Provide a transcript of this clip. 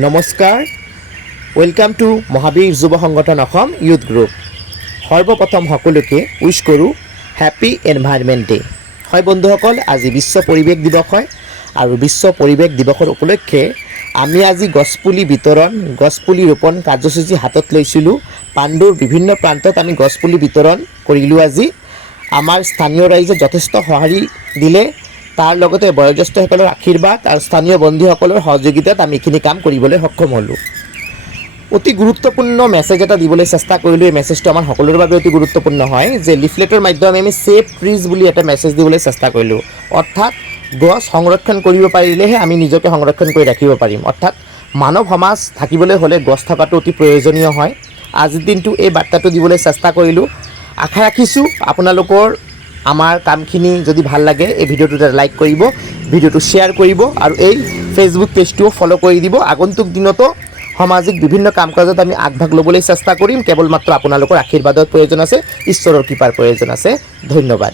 নমস্কাৰ, welcome to Mahavir যুৱ সংগঠন অসম ইউথ গ্ৰুপ। সৰ্বপ্ৰথম সকলোকে উইশ কৰোঁ হেপী এনভাইৰনমেণ্ট ডে। হয় বন্ধুসকল, আজি বিশ্ব পৰিৱেশ দিৱস হয় আৰু বিশ্ব পৰিৱেশ দিৱসৰ উপলক্ষে আমি আজি গছপুলি বিতৰণ, গছপুলি ৰোপণ কাৰ্যসূচী হাতত লৈছিলোঁ। পাণ্ডুৰ বিভিন্ন প্ৰান্তত আমি গছপুলি বিতৰণ কৰিলোঁ। আজি আমাৰ স্থানীয় ৰাইজে যথেষ্ট সঁহাৰি দিলে, তাৰ লগতে বয়োজ্যেষ্ঠসকলৰ আশীৰ্বাদ আৰু স্থানীয় বন্ধুসকলৰ সহযোগিতাত আমি এইখিনি কাম কৰিবলৈ সক্ষম হ'লোঁ। অতি গুৰুত্বপূৰ্ণ মেছেজ এটা দিবলৈ চেষ্টা কৰিলোঁ। এই মেছেজটো আমাৰ সকলোৰে বাবে অতি গুৰুত্বপূৰ্ণ হয় যে লিফলেটৰ মাধ্যমে আমি ছেভ ট্ৰিজ বুলি এটা মেছেজ দিবলৈ চেষ্টা কৰিলোঁ। অৰ্থাৎ গছ সংৰক্ষণ কৰিব পাৰিলেহে আমি নিজকে সংৰক্ষণ কৰি ৰাখিব পাৰিম। অৰ্থাৎ মানৱ সমাজ থাকিবলৈ হ'লে গছ থকাটো অতি প্ৰয়োজনীয় হয়। আজিৰ দিনটো এই বাৰ্তাটো দিবলৈ চেষ্টা কৰিলোঁ। আশা ৰাখিছোঁ আপোনালোকৰ আমাৰ কামখিনি যদি ভাল লাগে এই ভিডিঅ'টোতে লাইক কৰিব, ভিডিঅ'টো শ্বেয়াৰ কৰিব আৰু এই ফেচবুক পেজটোও ফ'ল' কৰি দিব। আগন্তুক দিনতো সামাজিক বিভিন্ন কাম কাজত আমি আগভাগ ল'বলৈ চেষ্টা কৰিম। কেৱল মাত্ৰ আপোনালোকৰ আশীৰ্বাদৰ প্ৰয়োজন আছে, ঈশ্বৰৰ কৃপাৰ প্ৰয়োজন আছে। ধন্যবাদ।